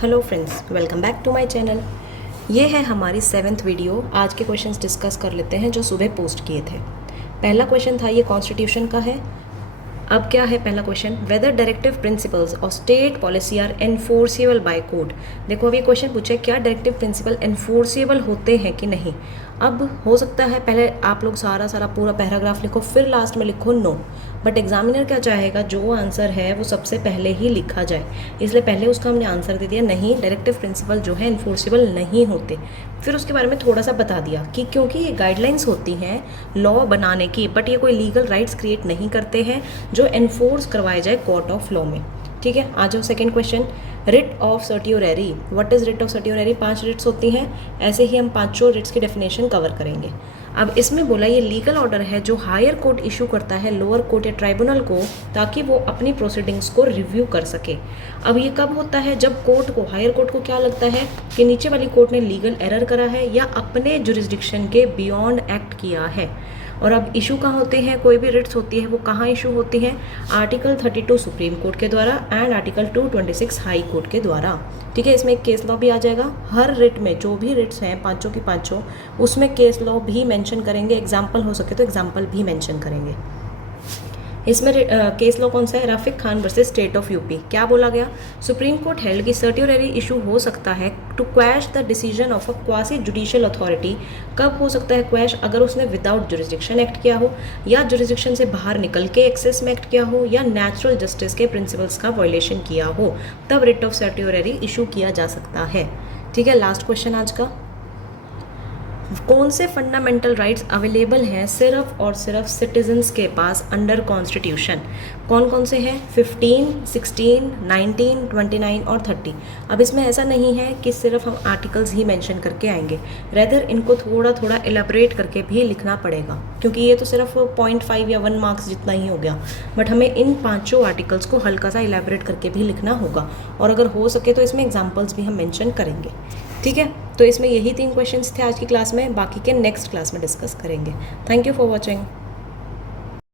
Hello friends, welcome back to my channel. ये है हमारी 7th वीडियो। आज के क्वेश्चंस डिस्कस कर लेते हैं जो सुबह पोस्ट किए थे। पहला क्वेश्चन था ये कॉन्स्टिट्यूशन का है। अब क्या है पहला question, whether directive principles of state policy are enforceable by court. देखो अभी क्वेश्चन पूछा है क्या डायरेक्टिव प्रिंसिपल एनफोर्सेबल होते हैं कि नहीं। अब हो सकता है पहले आप लोग सारा पूरा पैराग्राफ लिखो फिर लास्ट में लिखो नो, बट एग्जामिनर क्या चाहेगा जो आंसर है वो सबसे पहले ही लिखा जाए, इसलिए पहले उसका हमने आंसर दे दिया नहीं डायरेक्टिव प्रिंसिपल जो है इन्फोर्सेबल नहीं होते। फिर उसके बारे में थोड़ा सा बता दिया कि क्योंकि ये गाइडलाइंस होती हैं लॉ बनाने की, बट ये कोई लीगल राइट्स क्रिएट नहीं करते हैं जो एनफोर्स करवाए जाए कोर्ट ऑफ लॉ में। ठीक है, आ जाओ second question, writ of certiorari. What is writ of certiorari? 5 writs होती हैं, ऐसे ही हम 5 रिट्स की डेफिनेशन कवर करेंगे। अब इसमें बोला ये लीगल ऑर्डर है जो हायर कोर्ट इशू करता है लोअर कोर्ट या ट्राइब्यूनल को, ताकि वो अपनी प्रोसीडिंग्स को रिव्यू कर सके। अब ये कब होता है? जब कोर्ट को, हायर कोर्ट को क्या लगता है कि नीचे वाली कोर्ट ने लीगल एरर करा है या अपने जुरिस्डिक्शन के बियॉन्ड एक्ट किया है। और अब इशू कहाँ होते हैं, कोई भी रिट्स होती है वो कहाँ इशू होती हैं? आर्टिकल 32 सुप्रीम कोर्ट के द्वारा एंड आर्टिकल 226 हाई कोर्ट के द्वारा। ठीक है, इसमें एक केस लॉ भी आ जाएगा। हर रिट में जो भी रिट्स हैं पांचों की पांचों, उसमें केस लॉ भी मेंशन करेंगे, एग्जाम्पल हो सके तो एग्जाम्पल भी मेंशन करेंगे। इसमें केस लॉ कौन सा है? Rafiq Khan versus state of UP. क्या बोला गया? सुप्रीम कोर्ट हेल्ड कि सर्टियोरेरी इशू हो सकता है to quash the decision of a quasi judicial authority. कब हो सकता है क्वैश? अगर उसने विदाउट जुरिस्डिक्शन एक्ट किया हो, या जुरिस्डिक्शन से बाहर निकल के एक्सेस में एक्ट किया हो, या नेचुरल जस्टिस के प्रिंसिपल्स का वायलेशन किया हो, तब रिट ऑफ सर्टियोरेरी इशू किया जा सकता है। ठीक है, लास्ट क्वेश्चन आज का, कौन से फंडामेंटल राइट्स अवेलेबल हैं सिर्फ और सिर्फ सिटीजन्स के पास अंडर कॉन्स्टिट्यूशन? कौन कौन से हैं? 15, 16, 19, 29 और 30। अब इसमें ऐसा नहीं है कि सिर्फ हम आर्टिकल्स ही मेंशन करके आएंगे, रेदर इनको थोड़ा थोड़ा एलेबरेट करके भी लिखना पड़ेगा, क्योंकि ये तो सिर्फ 0.5 या 1 मार्क्स जितना ही हो गया, बट हमें इन 5 आर्टिकल्स को हल्का सा एलेबरेट करके भी लिखना होगा, और अगर हो सके तो इसमें एग्जाम्पल्स भी हम मेंशन करेंगे। ठीक है, तो इसमें यही 3 क्वेश्चंस थे आज की क्लास में, बाकी के नेक्स्ट क्लास में डिस्कस करेंगे। Thank you for watching.